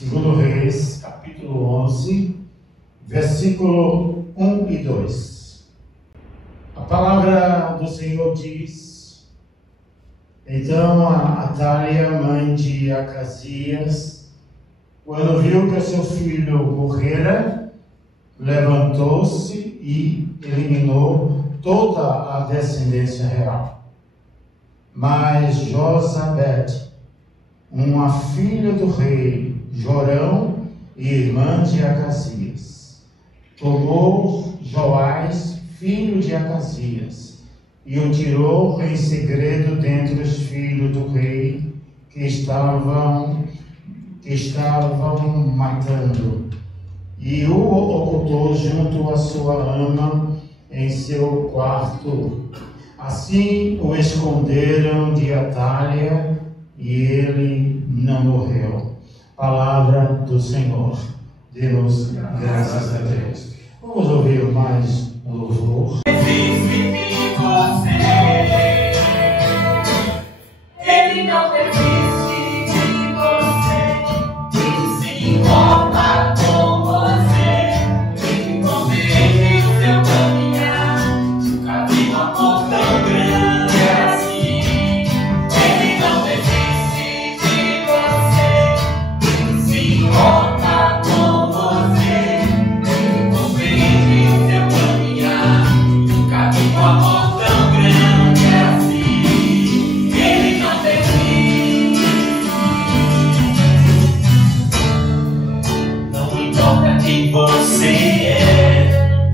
Segundo Reis, capítulo 11, versículo 1 e 2. A palavra do Senhor diz: Então a Atália, mãe de Acasias, quando viu que seu filho morrera, levantou-se e eliminou toda a descendência real. Mas Josabete, uma filha do rei Jorão e irmã de Acasias, tomou Joás, filho de Acasias, e o tirou em segredo dentre os filhos do rei que estavam matando, e o ocultou junto à sua ama em seu quarto. Assim o esconderam de Atália, e ele não morreu. Palavra do Senhor. Demos graças a Deus. Vamos ouvir mais um louvor. Desiste de você. Ele não desiste de você. Ele se importa com você. Ele compreende o seu caminhar. Nunca vi um amor tão grande assim. Ele não desiste de você. Ele se importa com você. Ele compreende o seu caminhar. Nunca vi um amor tão grande assim. Ele não desiste. Não importa quem você é,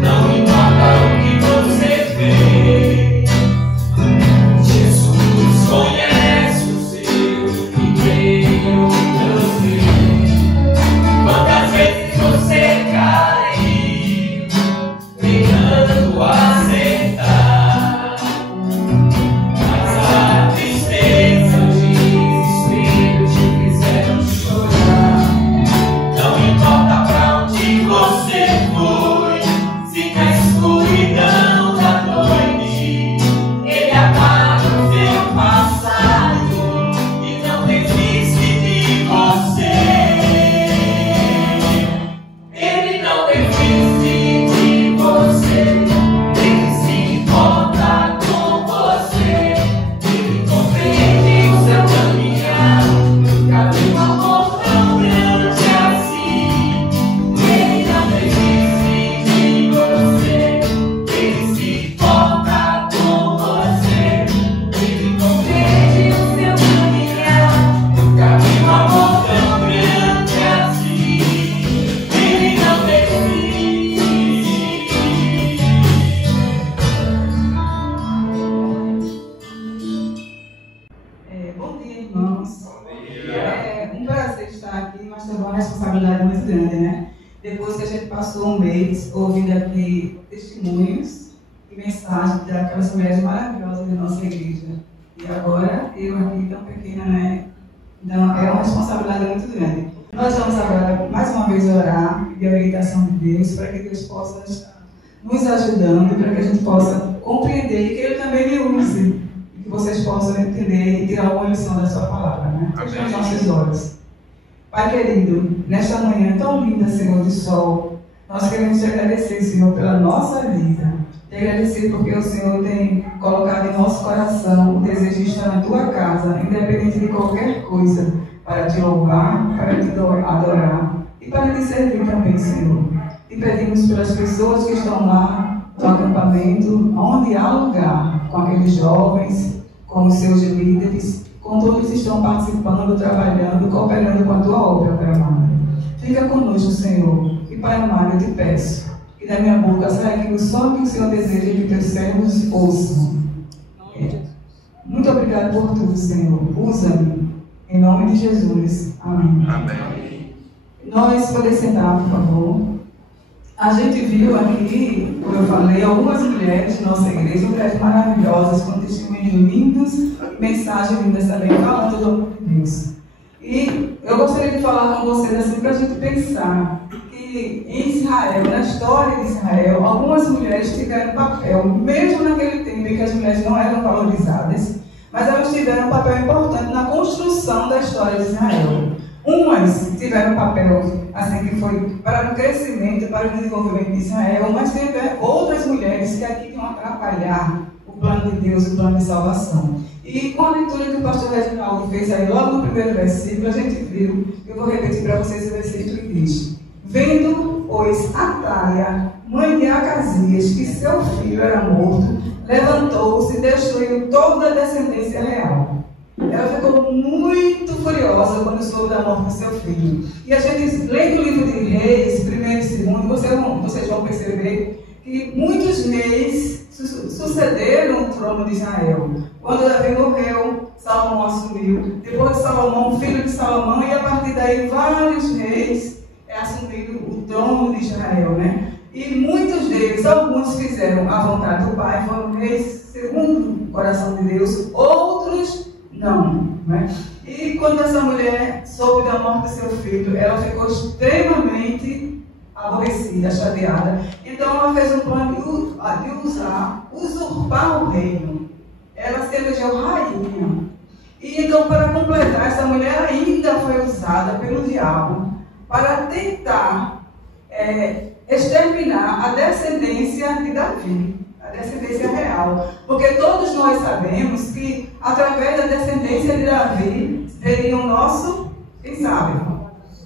não importa o que você vê. Jesus conhece o seu e veio também. Quantas vezes você caiu, tentando acertar, mas a tristeza, o desespero te fizeram chorar. Não importa pra onde você foi, se na escuridão da noite, ele apaga o seu passado e não desiste de você. Ele não desiste de você. Ele se importa com você. Ele compreende o seu caminhar. Nunca vi um amor tão grande assim. Ele não desiste de você. Ele se importa com você. Ele compreende o seu caminhar. Nunca vi um amor tão grande assim. Ele não desiste. Bom dia, irmãos. É um prazer estar aqui, mas também uma responsabilidade muito grande, né? Depois que a gente passou um mês ouvindo aqui testemunhos e mensagens daquelas mulheres maravilhosas da nossa igreja. E agora, eu aqui tão pequena, né? Então, é uma responsabilidade muito grande. Nós vamos agora, mais uma vez, orar e pedir a orientação de Deus para que Deus possa estar nos ajudando, para que a gente possa compreender e que Ele também me use. E que vocês possam entender e tirar alguma lição da sua palavra, né? Fechando os nossos olhos. Pai querido, nesta manhã tão linda, Senhor, de sol, nós queremos te agradecer, Senhor, pela nossa vida. Te agradecer porque o Senhor tem colocado em nosso coração o desejo de estar na tua casa, independente de qualquer coisa, para te louvar, para te adorar e para te servir também, Senhor. E pedimos pelas pessoas que estão lá no acampamento, onde há lugar, com aqueles jovens, com os seus líderes, com todos que estão participando, trabalhando, cooperando com a tua obra, Pai amado. Fica conosco, Senhor. E, Pai amado, eu te peço que da minha boca saia aquilo só que o Senhor deseja que teus servos ouçam. Muito obrigado por tudo, Senhor. Usa-me. Em nome de Jesus. Amém. Amém. Nós podemos sentar, por favor. A gente viu aqui, como eu falei, algumas mulheres de nossa igreja, mulheres maravilhosas, com testemunhos lindos, mensagens lindas também, falando do amor de Deus. E eu gostaria de falar com vocês assim, para a gente pensar que em Israel, na história de Israel, algumas mulheres tiveram papel, mesmo naquele tempo em que as mulheres não eram valorizadas, mas elas tiveram um papel importante na construção da história de Israel. Umas tiveram papel, assim, que foi para o crescimento, para o desenvolvimento de Israel, mas teve outras mulheres que aqui iam atrapalhar o plano de Deus, o plano de salvação. E com a leitura que o pastor Reginaldo fez aí, logo no primeiro versículo, a gente viu, eu vou repetir para vocês o versículo que diz: vendo, pois, Atalha, mãe de Acasias, que seu filho era morto, levantou-se e destruiu toda a descendência real. Ela ficou muito furiosa quando soube da morte do seu filho. E a gente, lendo o livro de Reis, 1º e 2º, vocês vão perceber que muitos reis sucederam o trono de Israel. Quando Davi morreu, Salomão assumiu. Depois de Salomão, o filho de Salomão, e a partir daí vários reis assumiram o trono de Israel, né? E muitos deles, alguns fizeram a vontade do Pai, foram reis segundo o coração de Deus, outros não, né? E quando essa mulher soube da morte do seu filho, ela ficou extremamente aborrecida, chateada. Então ela fez um plano de usurpar o reino. Ela se elegeu rainha. E então, para completar, essa mulher ainda foi usada pelo diabo para tentar exterminar a descendência de Davi, a descendência real. Porque todos nós sabemos que, através da descendência de Davi, seria o nosso, quem sabe,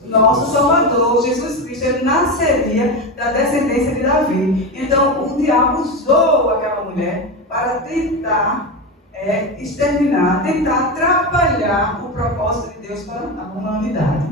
nosso Salvador, Jesus Cristo, ele nasceria da descendência de Davi. Então, o diabo usou aquela mulher para tentar exterminar, tentar atrapalhar o propósito de Deus para a humanidade.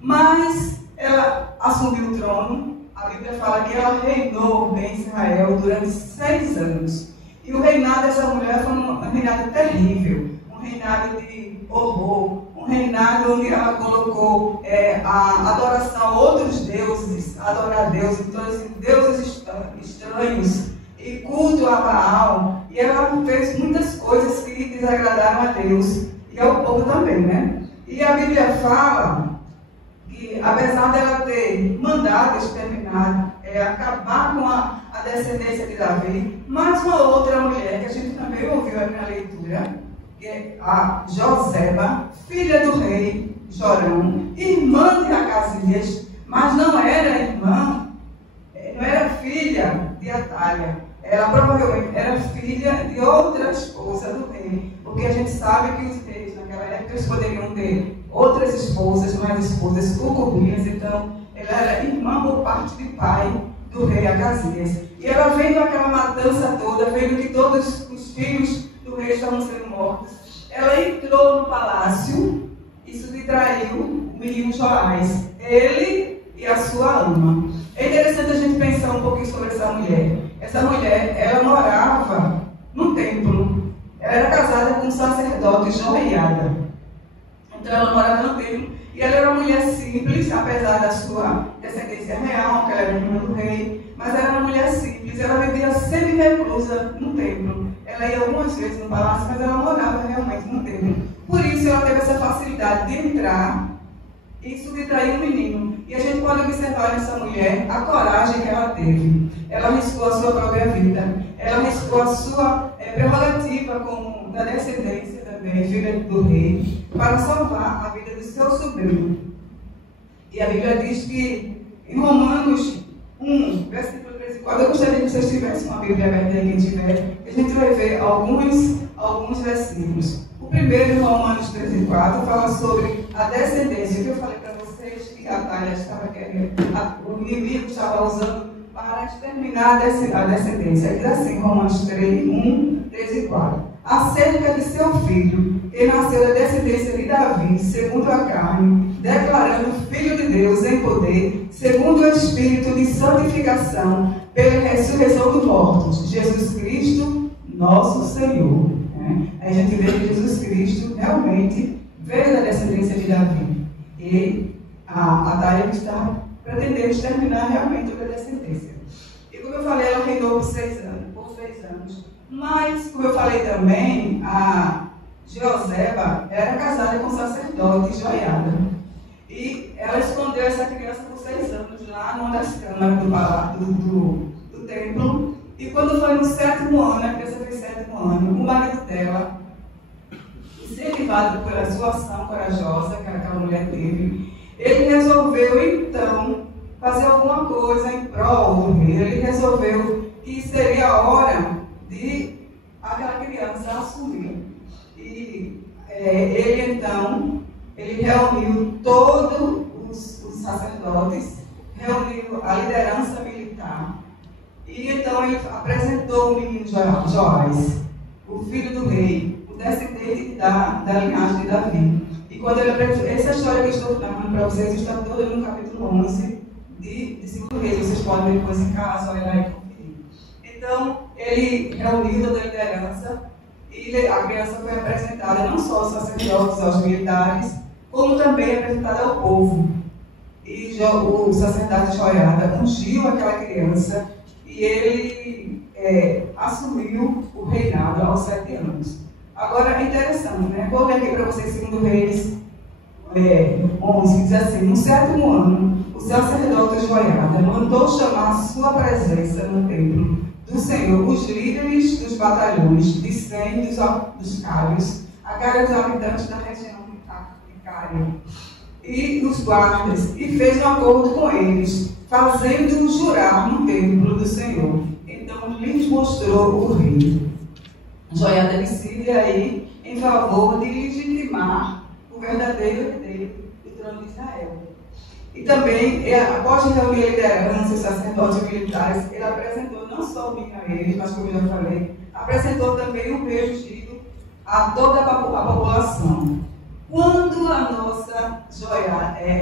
Mas ela assumiu o trono. A Bíblia fala que ela reinou em Israel durante 6 anos. E o reinado dessa mulher foi um reinado terrível, um reinado de horror, um reinado onde ela colocou a adoração a outros deuses, adorar a Deus, então, assim, deuses estranhos, e culto a Baal. E ela fez muitas coisas que desagradaram a Deus e ao povo também, né? E a Bíblia fala que, apesar dela ter mandado exterminar, acabar com a descendência de Davi, mais uma outra mulher que a gente também ouviu aqui na leitura, que é a Joseba, filha do rei Jorão, irmã de Acasias, mas não era irmã, não era filha de Atalha. Ela provavelmente era filha de outra esposa do rei, porque a gente sabe que os reis naquela época eles poderiam ter outras esposas, mais esposas, concubinas. Então ela era irmã por parte de pai do rei Acasias. E ela, vendo aquela matança toda, vendo que todos os filhos do rei estavam sendo mortos, ela entrou no palácio e subtraiu o menino Joás, ele e a sua ama. É interessante a gente pensar um pouquinho sobre essa mulher. Essa mulher, ela morava no templo. Ela era casada com um sacerdote Joiada. Então ela morava no templo. E ela era uma mulher simples, apesar da sua descendência real, que ela era irmã do rei. Mas era uma mulher simples. Ela vivia semi-reclusa no templo. Ela ia algumas vezes no palácio, mas ela morava realmente no templo. Por isso ela teve essa facilidade de entrar e subtrair o menino. E a gente pode observar nessa mulher a coragem que ela teve. Ela arriscou a sua própria vida. Ela arriscou a sua prerrogativa como da descendência também, filha do rei, para salvar a vida do seu sobrinho. E a Bíblia diz que em Romanos 1, versículo 3 e 4, eu gostaria que vocês tivessem uma Bíblia aberta aí, quem tiver, a gente vai ver alguns versículos. O primeiro, em Romanos 3 e 4, fala sobre a descendência, que eu falei para vocês que a Atalha estava querendo, o inimigo estava usando para exterminar a descendência. Diz assim, Romanos 3, 1, 3 e 4. Acerca de seu filho, que nasceu da descendência de Davi, segundo a carne, declarando filho de Deus em poder, segundo o Espírito de santificação, pela ressurreição dos mortos, Jesus Cristo, nosso Senhor. Aí a gente vê que Jesus Cristo realmente veio da descendência de Davi. E a Atalha está pretendendo exterminar realmente toda a descendência. E como eu falei, ela reinou por 6 anos. Mas, como eu falei também, a Joseba era casada com o sacerdote Joiada. E ela escondeu essa criança por 6 anos lá numa das câmaras do templo. E quando foi no 7º ano, a criança fez 7º ano, o marido dela incentivava motivado pela sua ação corajosa que aquela mulher teve, ele resolveu então fazer alguma coisa em prol do rei. Ele resolveu que seria a hora de aquela criança assumir. E ele reuniu todos os sacerdotes, reuniu a liderança militar. E então ele apresentou o menino Joás, o filho do rei, o descendente da linhagem de Davi. E quando ele apresentou, essa história que eu estou falando para vocês está toda no capítulo 11 de 2 Reis. Vocês podem depois em casa olhar e conferir. Então, ele reuniu toda a liderança e a criança foi apresentada não só aos sacerdotes, aos militares, como também apresentada ao povo. E o sacerdote Joiada ungiu aquela criança e ele assumiu o reinado aos 7 anos. Agora é interessante, né? Vou ler aqui para vocês 2 Reis 11, que diz assim: no 7º ano, o sacerdote Joiada mandou chamar à sua presença no templo do Senhor os líderes dos batalhões de 100 dos cários, aqueles habitantes da região de Cário, e os guardas, e fez um acordo com eles, fazendo-os jurar no templo do Senhor. Então lhes mostrou o rei. Joiada decide aí em favor de legitimar o verdadeiro herdeiro do trono de Israel. E também, após reunir a liderança, os sacerdotes militares, ele apresentou não só o menino a eles, mas como eu já falei, apresentou também um beijo ungido a toda a população. Quando a nossa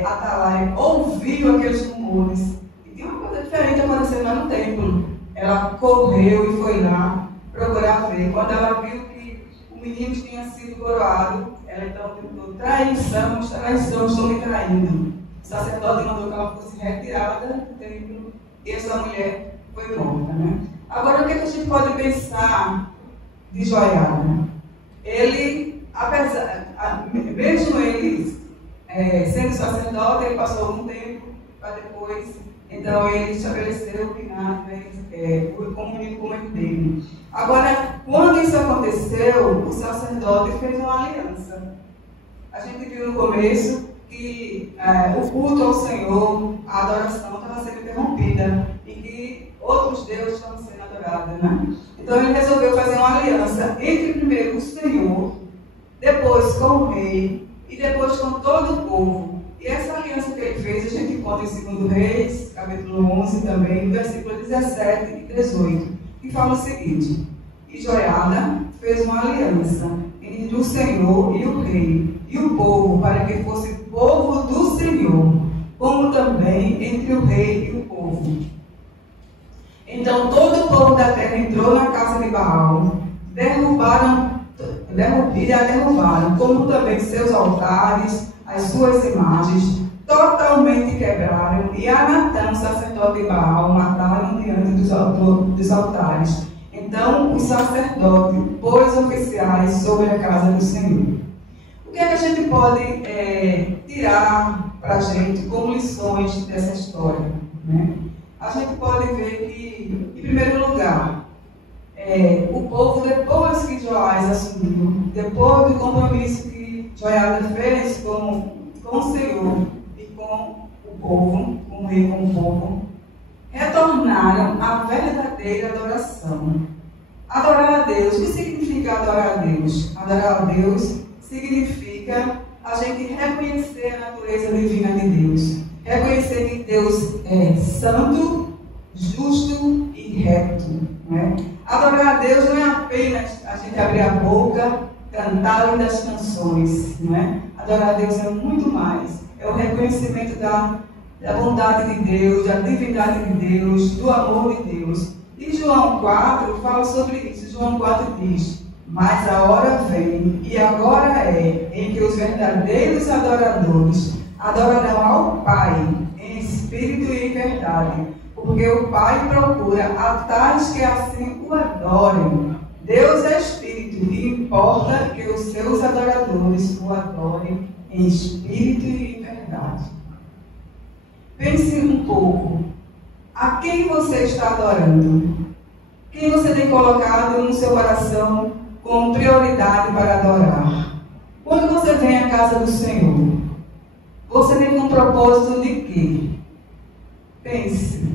Atalaia ouviu aqueles rumores, e tinha uma coisa diferente acontecendo lá no templo, ela correu e foi lá procurar ver. Quando ela viu que o menino tinha sido coroado, ela então tentou: traição, estou me traindo. O sacerdote mandou que ela fosse retirada do templo e essa mulher foi morta, né? Agora, o que a gente pode pensar de Joiada? Ele, mesmo ele sendo sacerdote, ele passou algum tempo para depois, então ele estabeleceu o reinado, como dele. Agora, quando isso aconteceu, o sacerdote fez uma aliança. A gente viu no começo que o culto ao Senhor, a adoração estava sendo interrompida e que outros deuses estavam sendo adorados, né? Então ele resolveu fazer uma aliança entre primeiro o Senhor, depois com o rei e depois com todo o povo. E essa aliança que ele fez, a gente encontra em 2 Reis, capítulo 11 também, versículo 17 e 18, que fala o seguinte: e Joiada fez uma aliança entre o Senhor e o rei e o povo, para que fosse povo do Senhor, como também entre o rei e o povo. Então todo o povo da terra entrou na casa de Baal, derrubaram, como também seus altares, as suas imagens, totalmente quebraram, e a Natã, sacerdote de Baal, mataram diante dos altares. Então o sacerdote pôs oficiais sobre a casa do Senhor. O que é que a gente pode tirar para a gente como lições dessa história, né? A gente pode ver que, em primeiro lugar, o povo, depois que Joás assumiu, depois do compromisso que Joiada fez com o Senhor e com o povo, com o rei, com o povo, retornaram à verdadeira adoração. Adorar a Deus. O que significa adorar a Deus? Adorar a Deus significa a gente reconhecer a natureza divina de Deus. Reconhecer que Deus é santo, justo e reto, né? Adorar a Deus não é apenas a gente abrir a boca, cantar das canções, né? Adorar a Deus é muito mais. É o reconhecimento da bondade de Deus, da divindade de Deus, do amor de Deus. E João 4 fala sobre isso. João 4 diz: mas a hora vem, e agora é, em que os verdadeiros adoradores adorarão ao Pai, em espírito e em verdade, porque o Pai procura a tais que assim o adorem. Deus é espírito, e importa que os seus adoradores o adorem em espírito e em verdade. Pense um pouco. A quem você está adorando? Quem você tem colocado no seu coração como prioridade para adorar? Quando você vem à casa do Senhor, você vem com um propósito de quê? Pense.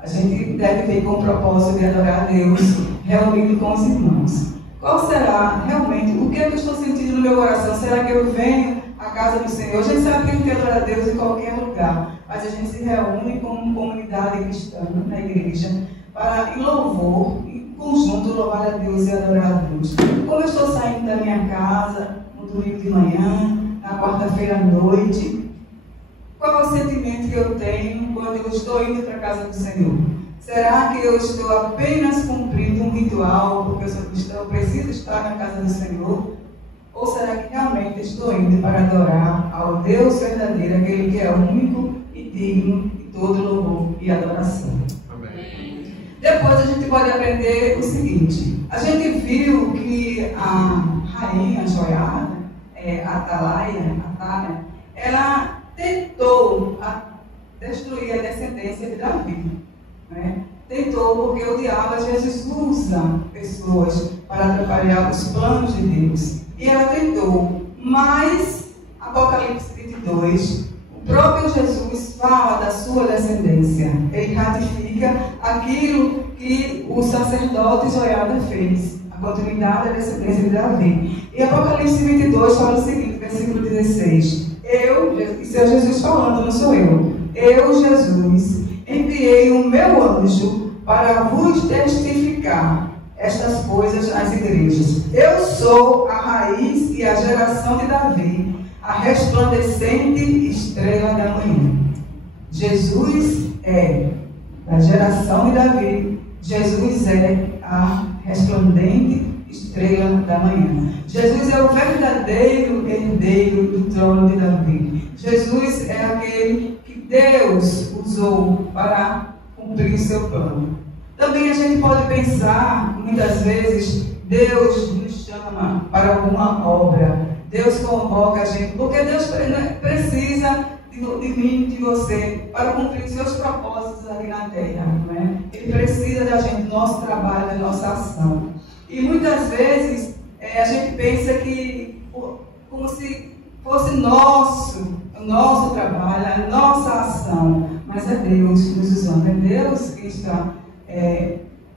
A gente deve vir com o propósito de adorar a Deus, reunido com os irmãos. Qual será realmente, o que eu estou sentindo no meu coração? Será que eu venho à casa do Senhor? A gente sabe que a gente adora a Deus em qualquer lugar, mas a gente se reúne como comunidade cristã na igreja para, em louvor, em conjunto, louvar a Deus e adorar a Deus. Como eu estou saindo da minha casa, no domingo de manhã, na quarta-feira à noite, qual é o sentimento que eu tenho quando eu estou indo para a casa do Senhor? Será que eu estou apenas cumprindo um ritual, porque eu sou cristão, preciso estar na casa do Senhor? Ou será que realmente estou indo para adorar ao Deus verdadeiro, aquele que é único e digno de todo louvor e adoração? Amém. Depois a gente pode aprender o seguinte: a gente viu que a rainha Joiada, Atália, ela tentou destruir a descendência de Davi. Né? Tentou, porque o diabo às vezes usa pessoas para atrapalhar os planos de Deus. E ela tentou, mas Apocalipse 22, o próprio Jesus fala da sua descendência. Ele ratifica aquilo que o sacerdote Joiada fez, a continuidade da descendência de Davi. E Apocalipse 22 fala o seguinte, versículo 16: isso é Jesus falando, não sou eu, Jesus, enviei o meu anjo para vos testificar estas coisas nas igrejas. Eu sou a raiz e a geração de Davi, a resplandecente estrela da manhã. Jesus é da geração de Davi. Jesus é a resplandente estrela da manhã. Jesus é o verdadeiro herdeiro do trono de Davi. Jesus é aquele que Deus usou para cumprir o seu plano. Também a gente pode pensar, muitas vezes, Deus nos chama para alguma obra. Deus convoca a gente, porque Deus precisa de mim, de você, para cumprir os seus propósitos aqui na terra. Não é? Ele precisa da gente, do nosso trabalho, da nossa ação. E muitas vezes a gente pensa que como se fosse o nosso trabalho, a nossa ação, mas é Deus nos usando, é Deus que está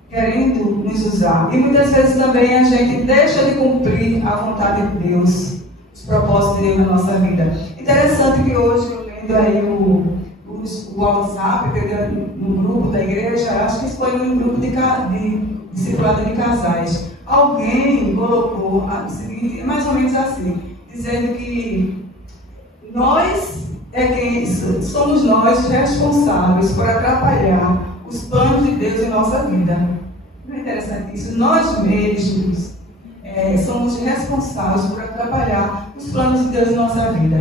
querendo nos usar. E muitas vezes também a gente deixa de cumprir a vontade de Deus, os propósitos de Deus na nossa vida. Interessante que hoje eu lendo aí o WhatsApp, no grupo da igreja, acho que foi um grupo de discipulado de casais. Alguém colocou o seguinte, mais ou menos assim, dizendo que somos nós responsáveis por atrapalhar os planos de Deus em nossa vida. Não é interessante isso? Nós mesmos somos responsáveis por atrapalhar os planos de Deus em nossa vida.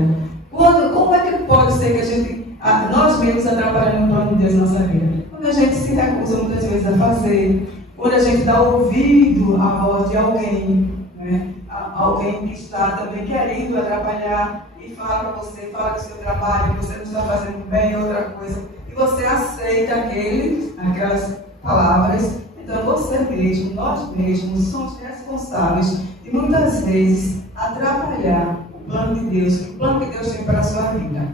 Como é que pode ser que nós mesmos atrapalhamos o plano de Deus em nossa vida? Quando a gente se recusa muitas vezes a fazer, quando a gente dá ouvido à voz de alguém, né? Alguém que está também querendo atrapalhar e fala para você, fala do seu trabalho, que você não está fazendo bem, outra coisa, e você aceita aquelas palavras, então você mesmo, nós mesmos, somos responsáveis de muitas vezes atrapalhar o plano de Deus, o plano que Deus tem para a sua vida.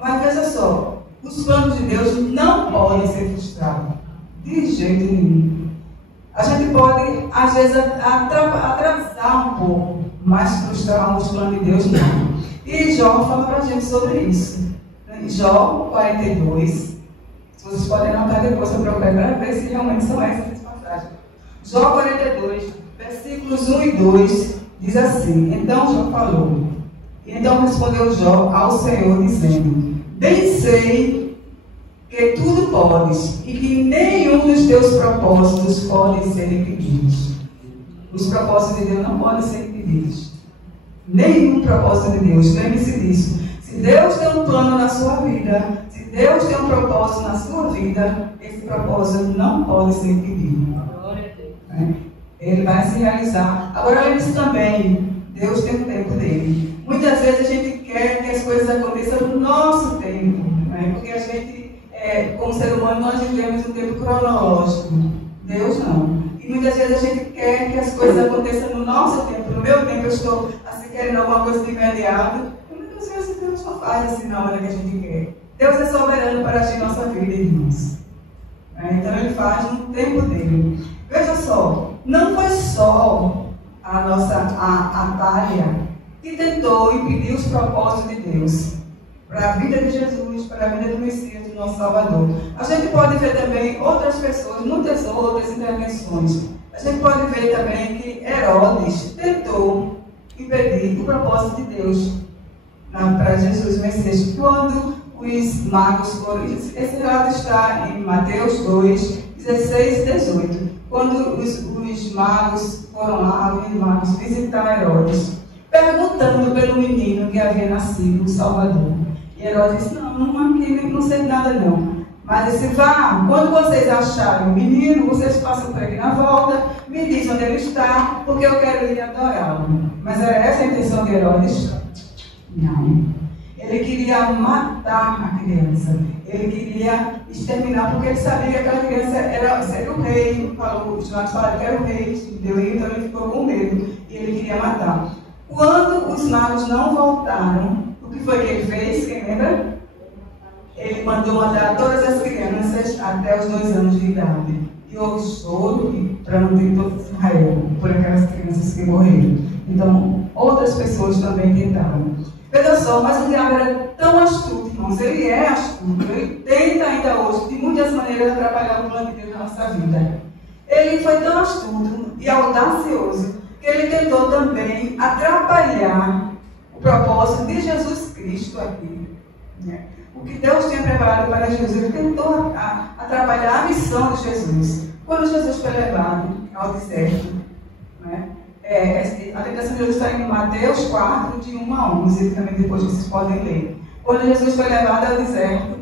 Mas veja só, os planos de Deus não podem ser frustrados, de jeito nenhum. A gente pode, às vezes, atrasar um pouco, mas frustrar os planos de Deus não. E Jó fala para a gente sobre isso. Jó 42, se vocês podem anotar depois, eu procuro para ver se realmente são essas passagens. Jó 42, versículos 1 e 2, diz assim: Então Jó falou, e então respondeu Jó ao Senhor, dizendo: Bem sei que tudo podes, e que nenhum dos teus propósitos podem ser impedidos. Os propósitos de Deus não podem ser impedidos. Nenhum propósito de Deus, lembre-se disso. Se Deus tem um plano na sua vida, se Deus tem um propósito na sua vida, esse propósito não pode ser impedido. Ele vai se realizar. Agora lembre-se também, Deus tem o tempo dele. Muitas vezes a gente quer que as coisas aconteçam no nosso tempo, né? Porque a gente, como ser humano, nós vivemos um tempo cronológico. Deus não. E muitas vezes a gente quer que as coisas aconteçam no nosso tempo. No meu tempo eu estou assim querendo alguma coisa de imediato. Muitas vezes Deus só faz assim na hora que a gente quer. Deus é soberano para agir em nossa vida, irmãos. Então Ele faz no tempo dele. Veja só, não foi só a nossa Atália que tentou impedir os propósitos de Deus para a vida de Jesus, para a vida do Messias, do nosso Salvador. A gente pode ver também outras pessoas, muitas outras intervenções. A gente pode ver também que Herodes tentou impedir o propósito de Deus para Jesus, o Messias. Quando os magos foram, esse relato está em Mateus 2, 16 e 18. Quando os magos foram lá, os magos visitar Herodes, perguntando pelo menino que havia nascido, o Salvador. E Herodes disse, não sei nada não. Mas disse, vá, quando vocês acharem o menino, vocês passam por aqui na volta, me dizem onde ele está, porque eu quero ir adorá-lo. Mas era essa a intenção de Herodes? Não. Ele queria matar a criança. Ele queria exterminar, porque ele sabia que aquela criança seria o rei. Os magos falaram que era o rei de Deus, então ele ficou com medo. E ele queria matar. Quando os magos não voltaram, o que foi que ele fez? Quem lembra? Ele mandou matar todas as crianças até os 2 anos de idade. E houve choro e pranto em todo Israel por aquelas crianças que morreram. Então, outras pessoas também tentaram. Veja só, mas o diabo era tão astuto, irmãos. Ele é astuto. Ele tenta ainda hoje, de muitas maneiras, atrapalhar o plano de Deus na nossa vida. Ele foi tão astuto e audacioso que ele tentou também atrapalhar o propósito de Jesus Cristo aqui. Né? O que Deus tinha preparado para Jesus, ele tentou atrapalhar a missão de Jesus. Quando Jesus foi levado ao deserto, né? A tentação de Jesus está em Mateus 4, de 1 a 11, que também depois vocês podem ler. Quando Jesus foi levado ao deserto,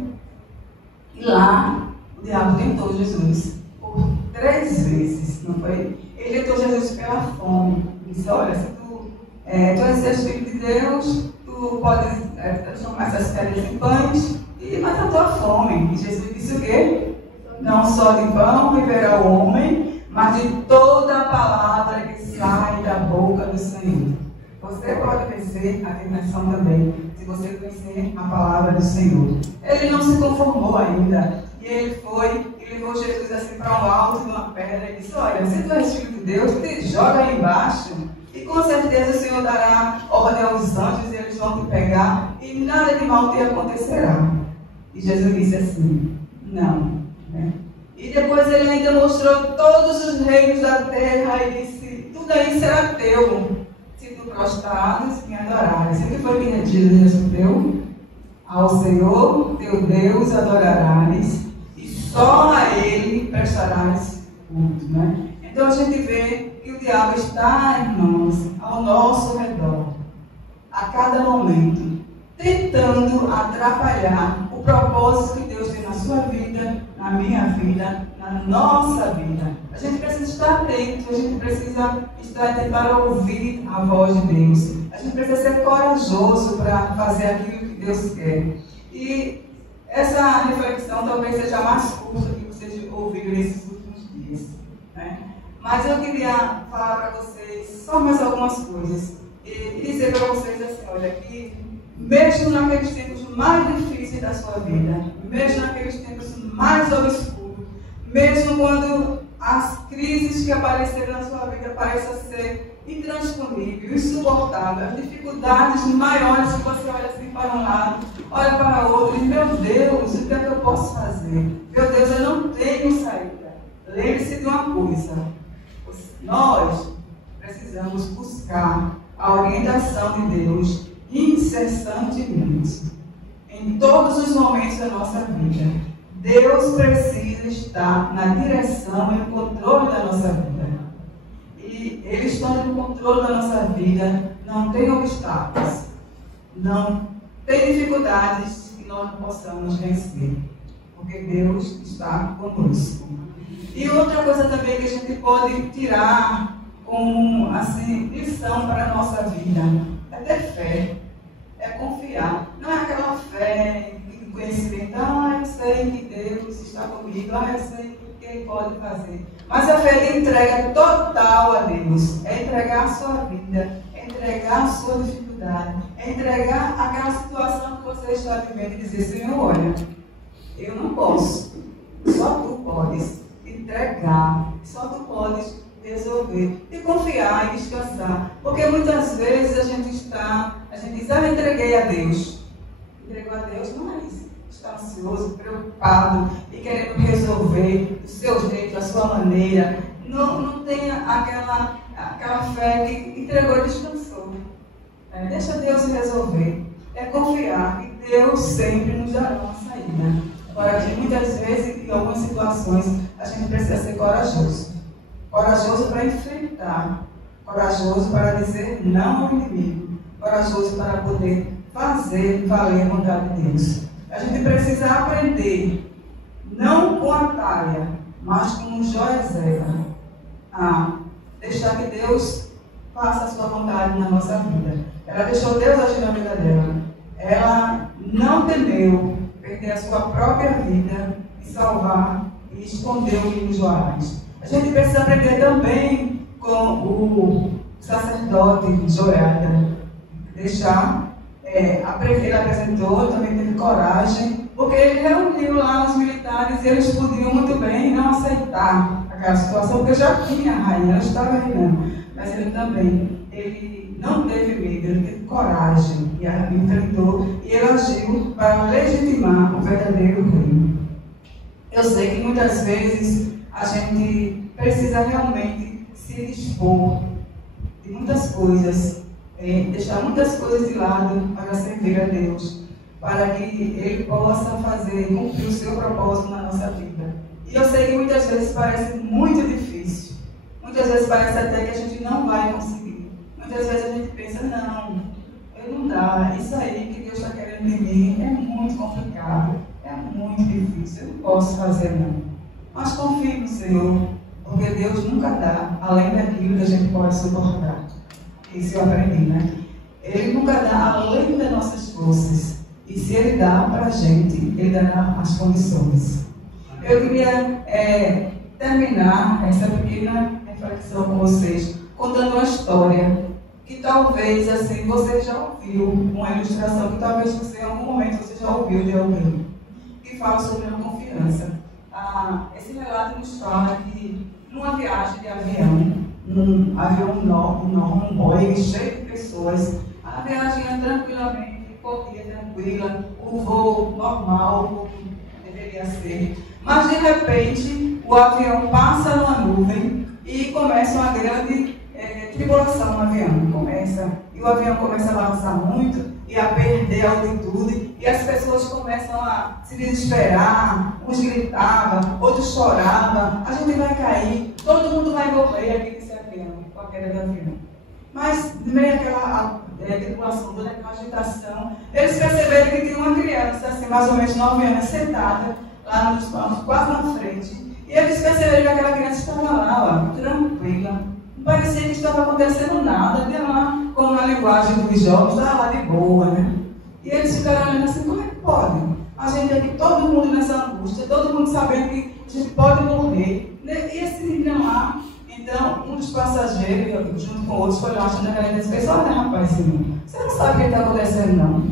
e lá o diabo tentou Jesus por 3 vezes, não foi? Ele tentou Jesus pela fome. Ele disse, olha, se tu és filho de Deus, tu podes transformar essas pedras em pães e matar a tua fome. E Jesus disse o quê? Não só de pão viverá o homem, mas de toda a palavra que sai da boca do Senhor. Você pode vencer a tentação também, se você conhecer a palavra do Senhor. Ele não se conformou ainda. E ele foi e levou Jesus assim para o alto de uma pedra e disse, olha, se tu és filho de Deus, te joga aí embaixo. E com certeza o Senhor dará ordem aos anjos e eles vão te pegar e nada de mal te acontecerá. E Jesus disse assim, não. Né? E depois ele ainda mostrou todos os reinos da terra e disse, tudo aí será teu, se tu prostrares e me adorares. E o que foi que Jesus respondeu? Ao Senhor, teu Deus, adorarás e só a Ele prestarás culto. Né? Então a gente vê que o diabo está, irmãos, ao nosso redor, a cada momento, tentando atrapalhar o propósito que Deus tem na sua vida, na minha vida, na nossa vida. A gente precisa estar atento, a gente precisa estar atento para ouvir a voz de Deus. A gente precisa ser corajoso para fazer aquilo que Deus quer. E essa reflexão talvez seja mais curta do que vocês ouviram nesses últimos dias. Né? Mas eu queria falar para vocês só mais algumas coisas. E dizer para vocês assim, olha, que mesmo naqueles tempos mais difíceis da sua vida, mesmo naqueles tempos mais obscuros, mesmo quando as crises que apareceram na sua vida parecem ser intransponíveis, insuportáveis, as dificuldades maiores que você olha assim para um lado, olha para o outro e, meu Deus, o que é que eu posso fazer? Meu Deus, eu não tenho saída. Lembre-se de uma coisa, nós precisamos buscar a orientação de Deus incessantemente, em todos os momentos da nossa vida. Deus precisa estar na direção e no controle da nossa vida. E Ele estando no controle da nossa vida, não tem obstáculos, não tem dificuldades que nós não possamos vencer, porque Deus está conosco. E outra coisa também que a gente pode tirar como assim, lição para a nossa vida é ter fé, é confiar. Não é aquela fé de conhecimento, eu sei que Deus está comigo, eu sei que Ele pode fazer. Mas a fé de entrega total a Deus, é entregar a sua vida, é entregar a sua dificuldade responsabilidade. É entregar aquela situação que você está vivendo e dizer, Senhor, olha, eu não posso, só tu podes entregar, só tu podes resolver. E confiar e descansar. Porque muitas vezes a gente diz, eu entreguei a Deus. Entregou a Deus, não é isso. Está ansioso, preocupado e querendo resolver do seu jeito, da sua maneira. Não tenha aquela fé que entregou e descansou. Deixa Deus resolver. É confiar que Deus sempre nos dará uma saída. Agora, muitas vezes, em algumas situações, a gente precisa ser corajoso. Corajoso para enfrentar. Corajoso para dizer não ao inimigo. Corajoso para poder fazer valer a vontade de Deus. A gente precisa aprender, não com a Talha, mas com Joezeia, a deixar que Deus faça a sua vontade na nossa vida. Ela deixou Deus agir na vida dela. Ela não temeu perder a sua própria vida e salvar e esconder o menino Joás. A gente precisa aprender também com o sacerdote Joiada. Deixar, ele apresentou, também teve coragem, porque ele reuniu lá os militares e eles podiam muito bem não aceitar aquela situação, porque já tinha a rainha, ela estava reinando. Mas ele também, ele não teve medo, ele teve coragem e enfrentou, e ele agiu para legitimar o verdadeiro reino. Eu sei que muitas vezes a gente precisa realmente se dispor de muitas coisas, deixar muitas coisas de lado para servir a Deus, para que Ele possa cumprir o seu propósito na nossa vida. E eu sei que muitas vezes parece muito difícil, muitas vezes parece até que a gente não vai conseguir. Muitas vezes a gente pensa, não dá, isso aí que Deus está querendo de mim é muito complicado, é muito difícil, eu não posso fazer não. Mas confie no Senhor, porque Deus nunca dá além daquilo que a gente pode suportar. Isso eu aprendi, né? Ele nunca dá além das nossas forças. E se Ele dá para a gente, Ele dará as condições. Eu queria terminar essa pequena reflexão com vocês, contando uma história que talvez assim você já ouviu, uma ilustração que talvez você em algum momento você já ouviu de alguém, que fala sobre a confiança. Esse relato nos fala que numa viagem de avião, um avião um Boeing cheio de pessoas, a viagem ia tranquilamente, corria tranquila, o voo normal, como deveria ser. Mas de repente o avião passa numa nuvem e começa uma grande tribulação no avião. E o avião começa a balançar muito e a perder a altitude, e as pessoas começam a se desesperar, uns gritavam, outros choravam, a gente vai cair, todo mundo vai morrer aqui nesse avião, com a queda do avião. Mas, no meio daquela tribulação, toda aquela agitação, eles perceberam que tinha uma criança, assim, mais ou menos 9 anos, sentada lá nos bancos, quase na frente. E eles perceberam que aquela criança estava lá, ó, tranquila. Não parecia que estava acontecendo nada, tinha lá, como na linguagem dos jovens, estava lá de boa, né? E eles ficaram olhando assim, como é que pode? A gente aqui, todo mundo nessa angústia, todo mundo sabendo que a gente pode morrer. E esse menino lá, então, um dos passageiros, junto com outros, foi lá achando aquela criança e disse, olha rapaz, senhor, você não sabe o que está acontecendo não.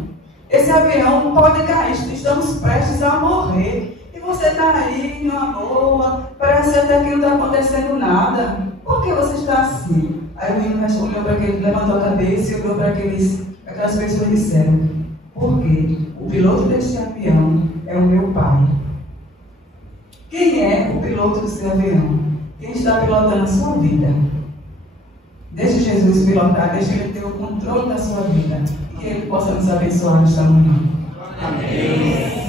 Esse avião pode cair, estamos prestes a morrer. E você está aí, numa boa, parece até que não está acontecendo nada. Por que você está assim? Aí o menino olhou para aquele, levantou a cabeça e olhou para aquelas pessoas e disseram, porque o piloto deste avião é o meu pai. Quem é o piloto do seu avião? Quem está pilotando a sua vida? Deixe Jesus pilotar, deixe Ele ter o controle da sua vida. E que Ele possa nos abençoar nesta manhã. Amém.